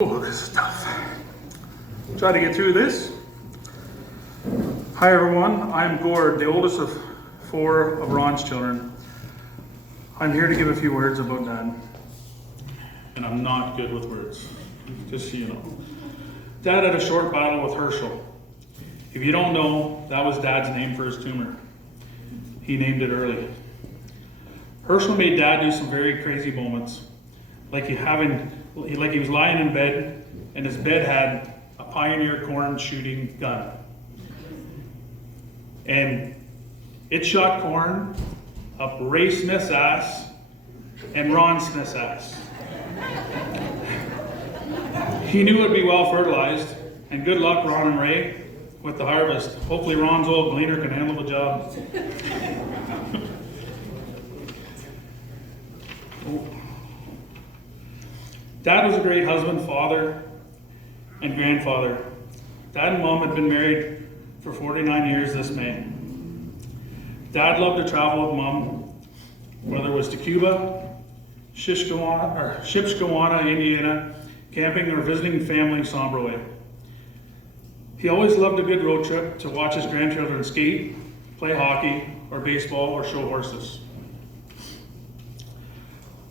Oh, this is tough. Try to get through this. Hi everyone, I'm Gord, the oldest of 4 of Ron's children. I'm here to give a few words about Dad. And I'm not good with words, just so you know. Dad had a short battle with Herschel. If you don't know, that was Dad's name for his tumor. He named it early. Herschel made Dad do some very crazy moments, like he was lying in bed and his bed had a Pioneer corn shooting gun. And it shot corn up Ray Smith's ass and Ron Smith's ass. He knew it'd be well fertilized, and good luck, Ron and Ray, with the harvest. Hopefully Ron's old gleaner can handle the job. Dad was a great husband, father, and grandfather. Dad and Mom had been married for 49 years this May. Dad loved to travel with Mom, whether it was to Cuba, Shipshewana, Indiana, camping or visiting family in Sombreway. He always loved a good road trip to watch his grandchildren skate, play hockey, or baseball, or show horses.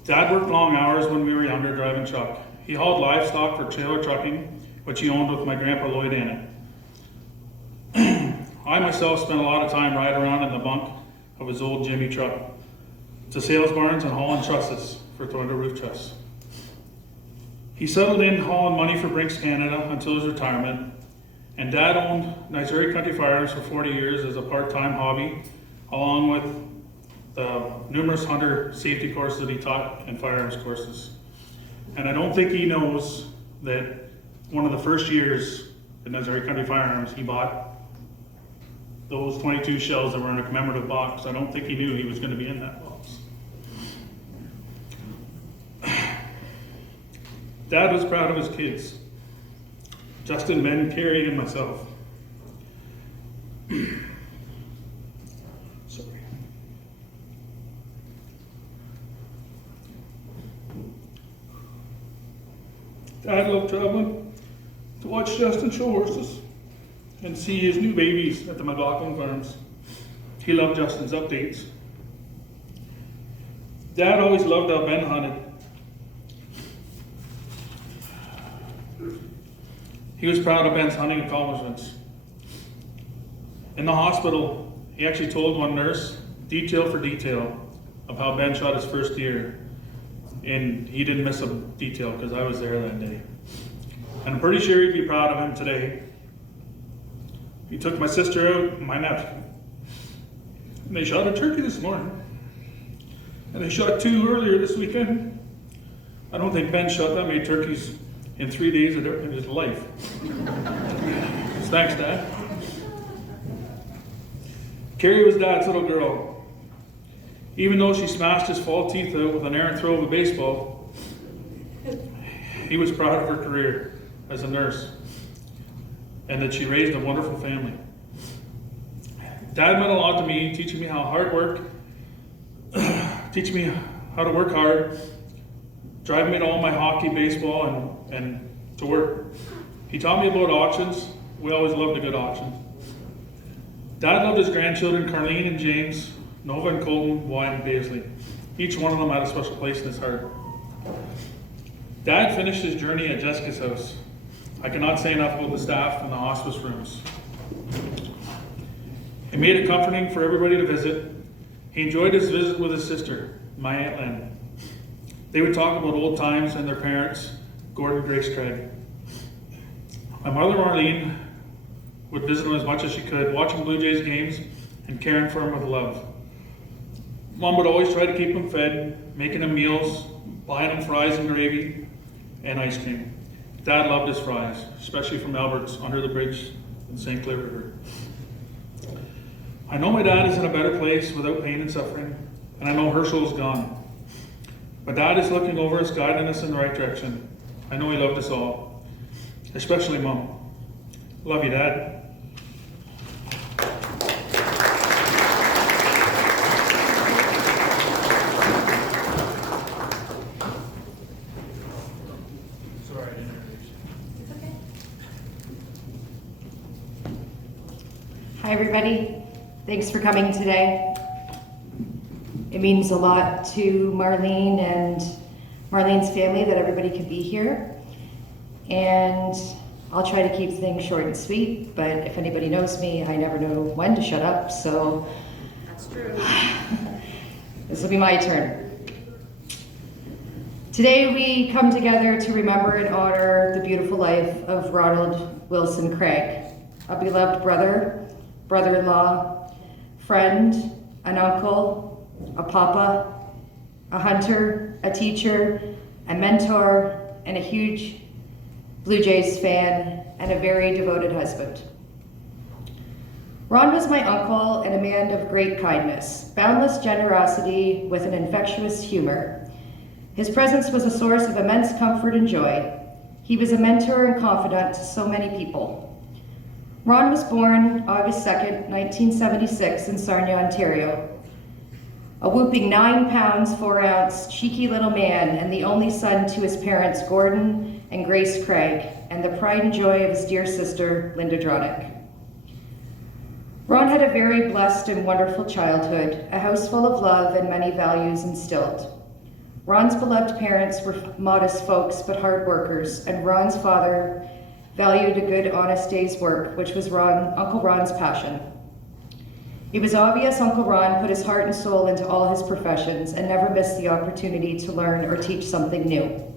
Dad worked long hours when we were younger driving truck. He hauled livestock for trailer trucking, which he owned with my grandpa Lloyd in it. I myself spent a lot of time riding around in the bunk of his old Jimmy truck to sales barns and hauling trusses for Toyota roof truss. He settled in hauling money for Brinks Canada until his retirement, and Dad owned Missouri Country Firearms for 40 years as a part-time hobby, along with the numerous hunter safety courses that he taught and firearms courses. And I don't think he knows that one of the first years at Missouri Country Firearms, he bought those 22 shells that were in a commemorative box. I don't think he knew he was going to be in that box. Dad was proud of his kids, Justin, Ben, Carrie, and myself. Sorry. Dad loved traveling to watch Justin show horses and see his new babies at the McLaughlin farms. He loved Justin's updates. Dad always loved how Ben hunted. He was proud of Ben's hunting accomplishments. In the hospital, he actually told one nurse, detail for detail, of how Ben shot his first deer. And he didn't miss a detail because I was there that day. And I'm pretty sure he'd be proud of him today. He took my sister out and my nephew. And they shot a turkey this morning. And they shot 2 earlier this weekend. I don't think Ben shot that many turkeys in 3 days of his life. Thanks, Dad. Carrie was Dad's little girl. Even though she smashed his false teeth out with an errant throw of a baseball, he was proud of her career as a nurse and that she raised a wonderful family. Dad meant a lot to me, teaching me how hard work, teaching me how to work hard, driving me to all my hockey, baseball, and to work. He taught me about auctions. We always loved a good auction. Dad loved his grandchildren, Carlene and James, Nova and Colton, Wyatt and Paisley. Each one of them had a special place in his heart. Dad finished his journey at Jessica's house. I cannot say enough about the staff and the hospice rooms. He made it comforting for everybody to visit. He enjoyed his visit with his sister, my Aunt Lynn. They would talk about old times and their parents, Gordon and Grace Craig. My mother, Marlene, would visit him as much as she could, watching Blue Jays games and caring for him with love. Mom would always try to keep him fed, making him meals, buying him fries and gravy, and ice cream. Dad loved his fries, especially from Albert's under the bridge in St. Clair River. I know my dad is in a better place without pain and suffering, and I know Herschel is gone. But Dad is looking over us, guiding us in the right direction. I know he loved us all, especially Mom. Love you, Dad. Sorry, I didn't introduce Hi everybody, thanks for coming today. It means a lot to Marlene and Marlene's family that everybody could be here. And I'll try to keep things short and sweet, but if anybody knows me, I never know when to shut up, so. That's true. This will be my turn. Today we come together to remember and honor the beautiful life of Ronald Wilson Craig, a beloved brother, brother-in-law, friend, an uncle, a papa, a hunter, a teacher, a mentor, and a huge Blue Jays fan, and a very devoted husband. Ron was my uncle and a man of great kindness, boundless generosity with an infectious humor. His presence was a source of immense comfort and joy. He was a mentor and confidant to so many people. Ron was born August 2nd, 1976 in Sarnia, Ontario. A whooping 9 pounds, 4 ounce, cheeky little man and the only son to his parents, Gordon and Grace Craig, and the pride and joy of his dear sister, Linda Dronick. Ron had a very blessed and wonderful childhood, a house full of love and many values instilled. Ron's beloved parents were modest folks but hard workers, and Ron's father valued a good, honest day's work, which was Uncle Ron's passion. It was obvious Uncle Ron put his heart and soul into all his professions and never missed the opportunity to learn or teach something new.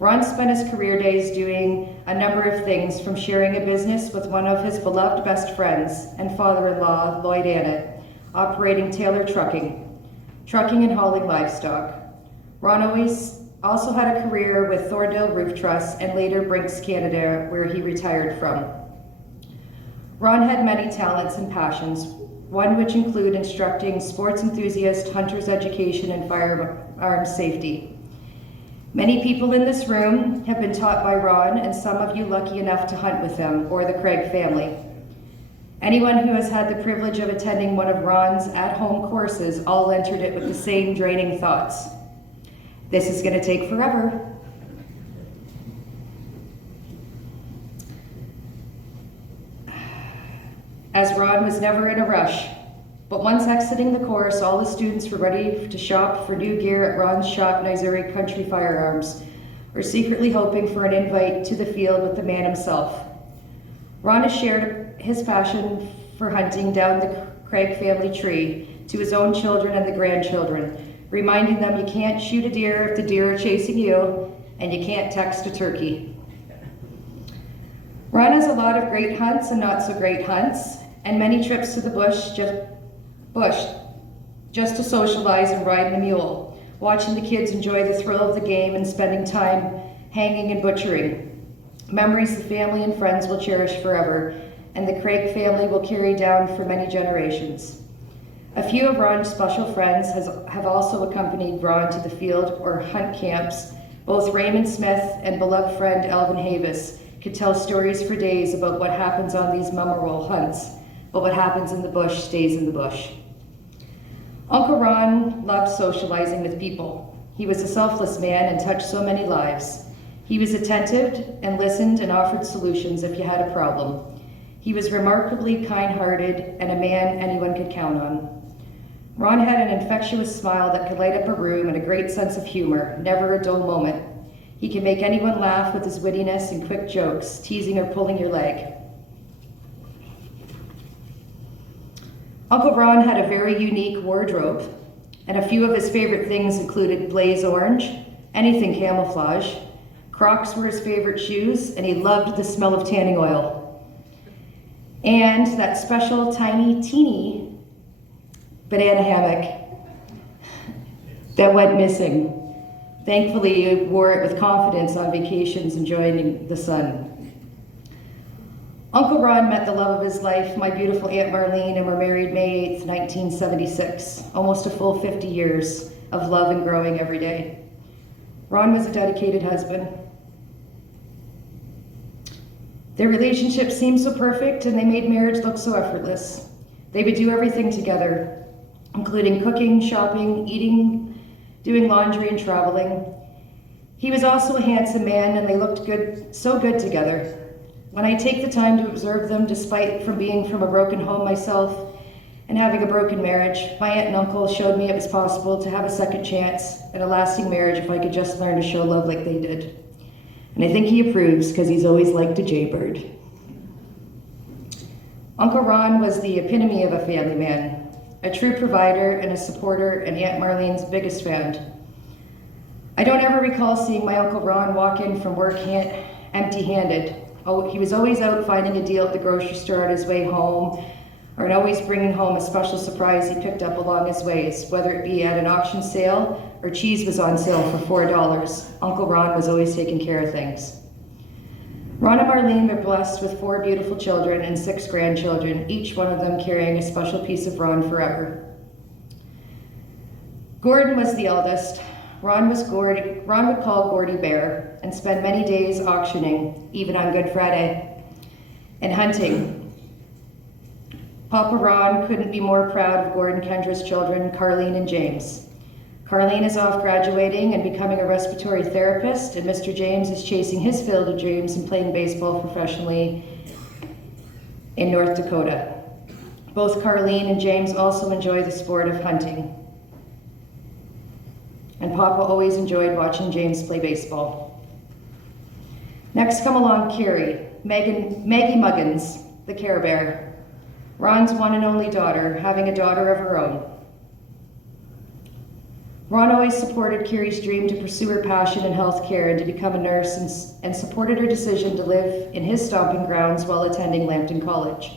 Ron spent his career days doing a number of things, from sharing a business with one of his beloved best friends and father-in-law, Lloyd Annett, operating Taylor trucking and hauling livestock. Ron also had a career with Thorndale Roof Truss and later Brinks Canada, where he retired from. Ron had many talents and passions, one which include instructing sports enthusiasts, hunters education, and firearms safety. Many people in this room have been taught by Ron, and some of you lucky enough to hunt with him or the Craig family. Anyone who has had the privilege of attending one of Ron's at-home courses all entered it with the same draining thoughts. This is going to take forever. As Ron was never in a rush, but once exiting the course, all the students were ready to shop for new gear at Ron's shop, Nizuri Country Firearms, or secretly hoping for an invite to the field with the man himself. Ron has shared his passion for hunting down the Craig family tree to his own children and the grandchildren, reminding them you can't shoot a deer if the deer are chasing you, and you can't text a turkey. Ron has a lot of great hunts and not so great hunts, and many trips to the bush just to socialize and ride the mule, watching the kids enjoy the thrill of the game and spending time hanging and butchering. Memories the family and friends will cherish forever, and the Craig family will carry down for many generations. A few of Ron's special friends have also accompanied Ron to the field or hunt camps. Both Raymond Smith and beloved friend Alvin Havis could tell stories for days about what happens on these memorable hunts, but what happens in the bush stays in the bush. Uncle Ron loved socializing with people. He was a selfless man and touched so many lives. He was attentive and listened and offered solutions if you had a problem. He was remarkably kind-hearted and a man anyone could count on. Ron had an infectious smile that could light up a room and a great sense of humor, never a dull moment. He can make anyone laugh with his wittiness and quick jokes, teasing or pulling your leg. Uncle Ron had a very unique wardrobe, and a few of his favorite things included blaze orange, anything camouflage. Crocs were his favorite shoes, and he loved the smell of tanning oil. And that special tiny, teeny banana hammock that went missing. Thankfully, he wore it with confidence on vacations, enjoying the sun. Uncle Ron met the love of his life, my beautiful Aunt Marlene, and were married May 8th, 1976, almost a full 50 years of love and growing every day. Ron was a dedicated husband. Their relationship seemed so perfect, and they made marriage look so effortless. They would do everything together, including cooking, shopping, eating, doing laundry, and traveling. He was also a handsome man, and they looked good, so good together. When I take the time to observe them, despite from being from a broken home myself and having a broken marriage, my aunt and uncle showed me it was possible to have a second chance at a lasting marriage if I could just learn to show love like they did. And I think he approves because he's always liked a jaybird. Uncle Ron was the epitome of a family man, a true provider and a supporter and Aunt Marlene's biggest fan. I don't ever recall seeing my Uncle Ron walk in from work empty-handed. Oh, he was always out finding a deal at the grocery store on his way home, or always bringing home a special surprise he picked up along his ways, whether it be at an auction sale or cheese was on sale for $4. Uncle Ron was always taking care of things. Ron and Marlene were blessed with 4 beautiful children and 6 grandchildren, each one of them carrying a special piece of Ron forever. Gordon was the eldest. Ron would call Gordy Bear and spend many days auctioning, even on Good Friday, and hunting. Papa Ron couldn't be more proud of Gordon Kendra's children, Carlene and James. Carlene is off graduating and becoming a respiratory therapist, and Mr. James is chasing his field of dreams and playing baseball professionally in North Dakota. Both Carlene and James also enjoy the sport of hunting. And Papa always enjoyed watching James play baseball. Next come along Carrie, Maggie Muggins, the Care Bear, Ron's one and only daughter, having a daughter of her own. Ron always supported Carrie's dream to pursue her passion in healthcare and to become a nurse, and supported her decision to live in his stomping grounds while attending Lambton College.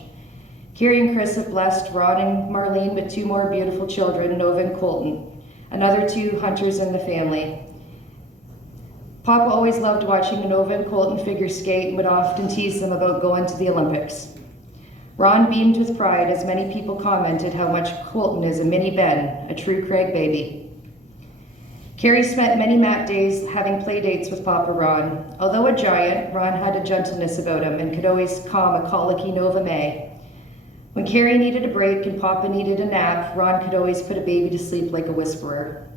Carrie and Chris have blessed Ron and Marlene with 2 more beautiful children, Nova and Colton, another 2 hunters in the family. Papa always loved watching Nova and Colton figure skate and would often tease them about going to the Olympics. Ron beamed with pride as many people commented how much Colton is a mini Ben, a true Craig baby. Carrie spent many mat days having play dates with Papa Ron. Although a giant, Ron had a gentleness about him and could always calm a colicky Nova May. When Carrie needed a break and Papa needed a nap, Ron could always put a baby to sleep like a whisperer.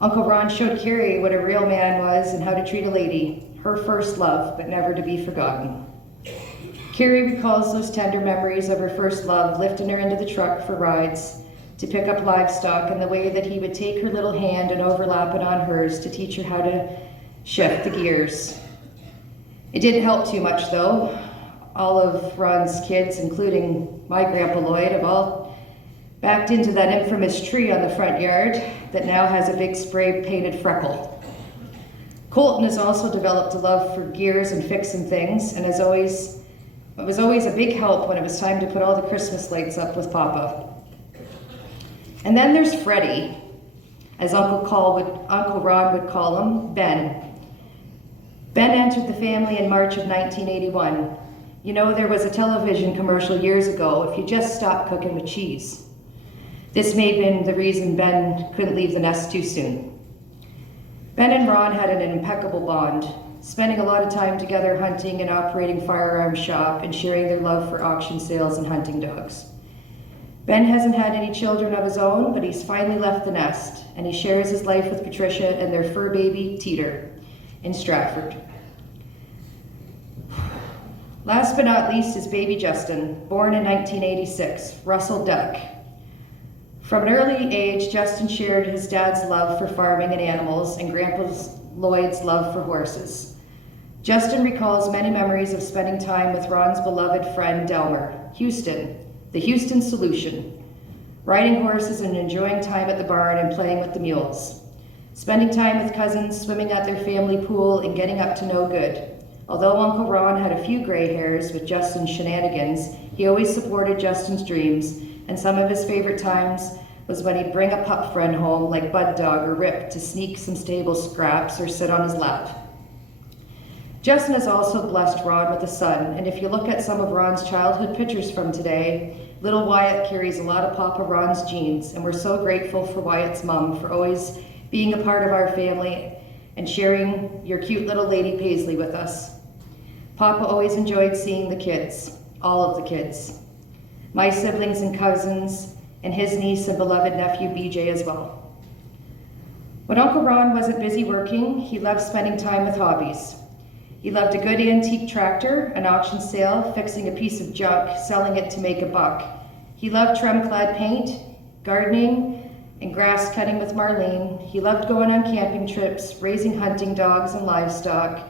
Uncle Ron showed Carrie what a real man was and how to treat a lady, her first love, but never to be forgotten. Carrie recalls those tender memories of her first love, lifting her into the truck for rides to pick up livestock, and the way that he would take her little hand and overlap it on hers to teach her how to shift the gears. It didn't help too much though. All of Ron's kids, including my Grandpa Lloyd, have all backed into that infamous tree on the front yard that now has a big spray painted freckle. Colton has also developed a love for gears and fixing things, and it was always a big help when it was time to put all the Christmas lights up with Papa. And then there's Freddie, as Uncle Ron would call him, Ben. Ben entered the family in March of 1981. You know, there was a television commercial years ago, if you just stop cooking with cheese. This may have been the reason Ben couldn't leave the nest too soon. Ben and Ron had an impeccable bond, spending a lot of time together hunting and operating firearms shop and sharing their love for auction sales and hunting dogs. Ben hasn't had any children of his own, but he's finally left the nest, and he shares his life with Patricia and their fur baby, Teeter, in Stratford. Last but not least is baby Justin, born in 1986, Russell Duck. From an early age, Justin shared his dad's love for farming and animals and Grandpa Lloyd's love for horses. Justin recalls many memories of spending time with Ron's beloved friend Delmer, Houston, the Houston Solution, riding horses and enjoying time at the barn and playing with the mules, spending time with cousins, swimming at their family pool, and getting up to no good. Although Uncle Ron had a few gray hairs with Justin's shenanigans, he always supported Justin's dreams, and some of his favorite times was when he'd bring a pup friend home like Bud Dog or Rip to sneak some stable scraps or sit on his lap. Justin has also blessed Ron with a son, and if you look at some of Ron's childhood pictures from today, little Wyatt carries a lot of Papa Ron's genes, and we're so grateful for Wyatt's mom for always being a part of our family and sharing your cute little Lady Paisley with us. Papa always enjoyed seeing the kids, all of the kids, my siblings and cousins, and his niece and beloved nephew BJ as well. When Uncle Ron wasn't busy working, he loved spending time with hobbies. He loved a good antique tractor, an auction sale, fixing a piece of junk, selling it to make a buck. He loved trim-clad paint, gardening, and grass cutting with Marlene. He loved going on camping trips, raising hunting dogs and livestock,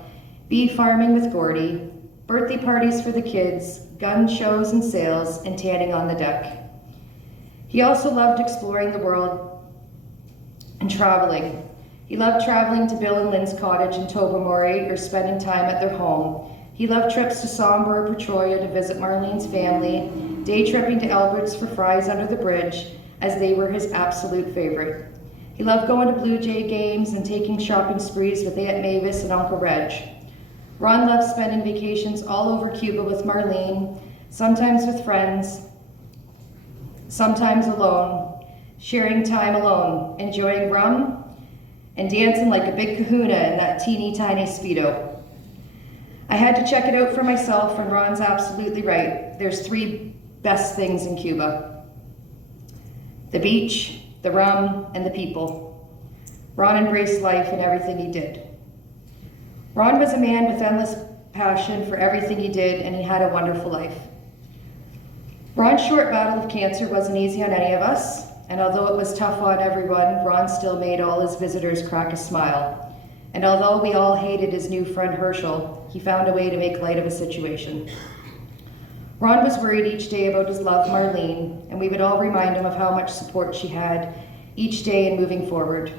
bee farming with Gordy, birthday parties for the kids, gun shows and sales, and tanning on the deck. He also loved exploring the world and traveling. He loved traveling to Bill and Lynn's cottage in Tobermory or spending time at their home. He loved trips to Sombre or Petrolia to visit Marlene's family, day tripping to Albert's for fries under the bridge, as they were his absolute favorite. He loved going to Blue Jay games and taking shopping sprees with Aunt Mavis and Uncle Reg. Ron loved spending vacations all over Cuba with Marlene, sometimes with friends, sometimes alone, sharing time alone, enjoying rum, and dancing like a big kahuna in that teeny tiny Speedo. I had to check it out for myself, and Ron's absolutely right. There's 3 best things in Cuba: the beach, the rum, and the people. Ron embraced life and everything he did. Ron was a man with endless passion for everything he did, and he had a wonderful life. Ron's short battle of cancer wasn't easy on any of us, and although it was tough on everyone, Ron still made all his visitors crack a smile. And although we all hated his new friend Herschel, he found a way to make light of a situation. Ron was worried each day about his love, Marlene, and we would all remind him of how much support she had each day in moving forward.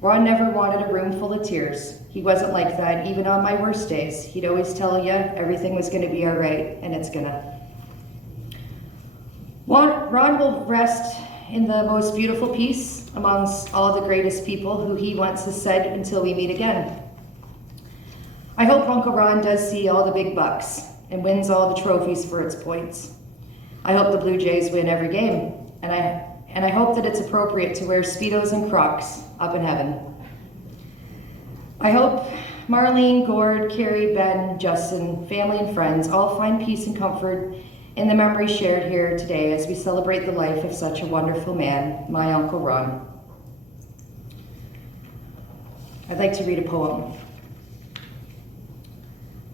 Ron never wanted a room full of tears. He wasn't like that, even on my worst days. He'd always tell you everything was gonna be all right, and it's gonna. Ron will rest in the most beautiful peace amongst all the greatest people who he once has said, until we meet again. I hope Uncle Ron does see all the big bucks and wins all the trophies for its points. I hope the Blue Jays win every game, and I hope that it's appropriate to wear Speedos and Crocs up in heaven. I hope Marlene, Gord, Carrie, Ben, Justin, family and friends all find peace and comfort in the memories shared here today as we celebrate the life of such a wonderful man, my Uncle Ron. I'd like to read a poem.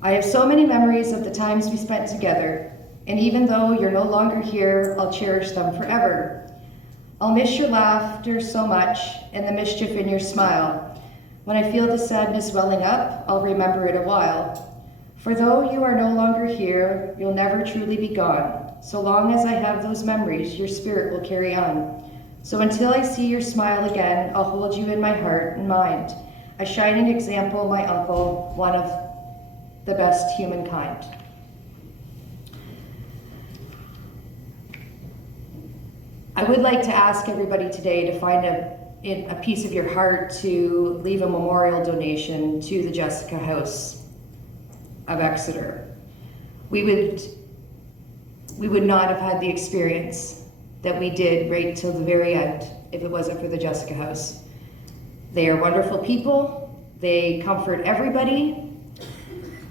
I have so many memories of the times we spent together, and even though you're no longer here, I'll cherish them forever. I'll miss your laughter so much and the mischief in your smile. When I feel the sadness welling up, I'll remember it a while. For though you are no longer here, you'll never truly be gone. So long as I have those memories, your spirit will carry on. So until I see your smile again, I'll hold you in my heart and mind. A shining example, my uncle, one of the best humankind. I would like to ask everybody today to find a piece of your heart to leave a memorial donation to the Jessica House of Exeter. We would not have had the experience that we did right till the very end if it wasn't for the Jessica House. They are wonderful people. They comfort everybody.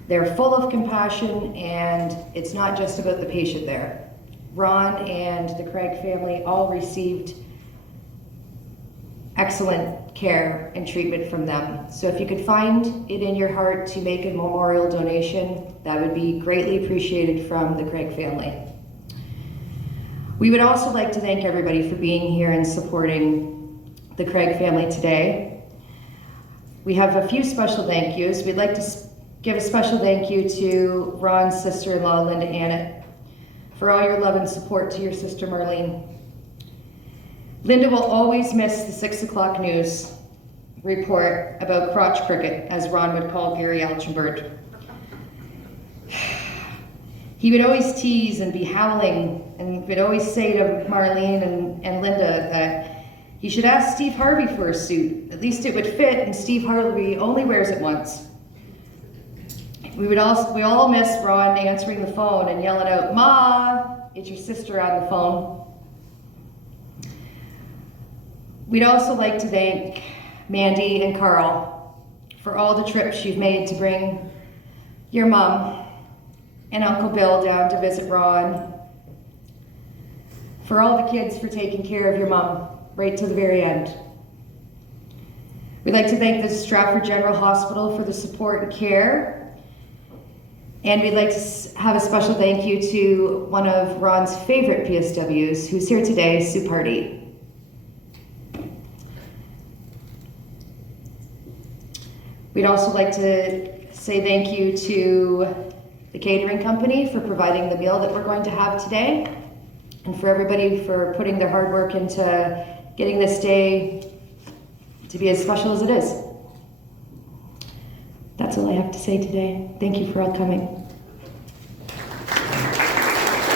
They're full of compassion, and it's not just about the patient there. Ron and the Craig family all received excellent care and treatment from them. So if you could find it in your heart to make a memorial donation, that would be greatly appreciated from the Craig family. We would also like to thank everybody for being here and supporting the Craig family today. We have a few special thank yous. We'd like to give a special thank you to Ron's sister-in-law, Linda Annett, for all your love and support to your sister Marlene. Linda will always miss the 6 o'clock news report about crotch cricket, as Ron would call Gary Alchenbert. He would always tease and be howling, and would always say to Marlene and Linda that he should ask Steve Harvey for a suit. At least it would fit, and Steve Harvey only wears it once. We all miss Ron answering the phone and yelling out, "Ma, it's your sister on the phone." We'd also like to thank Mandy and Carl for all the trips you've made to bring your mom and Uncle Bill down to visit Ron, for all the kids for taking care of your mom right to the very end. We'd like to thank the Stratford General Hospital for the support and care, And we'd like to have a special thank you to one of Ron's favorite PSWs, who's here today, Sue Party. We'd also like to say thank you to the catering company for providing the meal that we're going to have today, and for everybody for putting their hard work into getting this day to be as special as it is. That's all I have to say today. Thank you for all coming.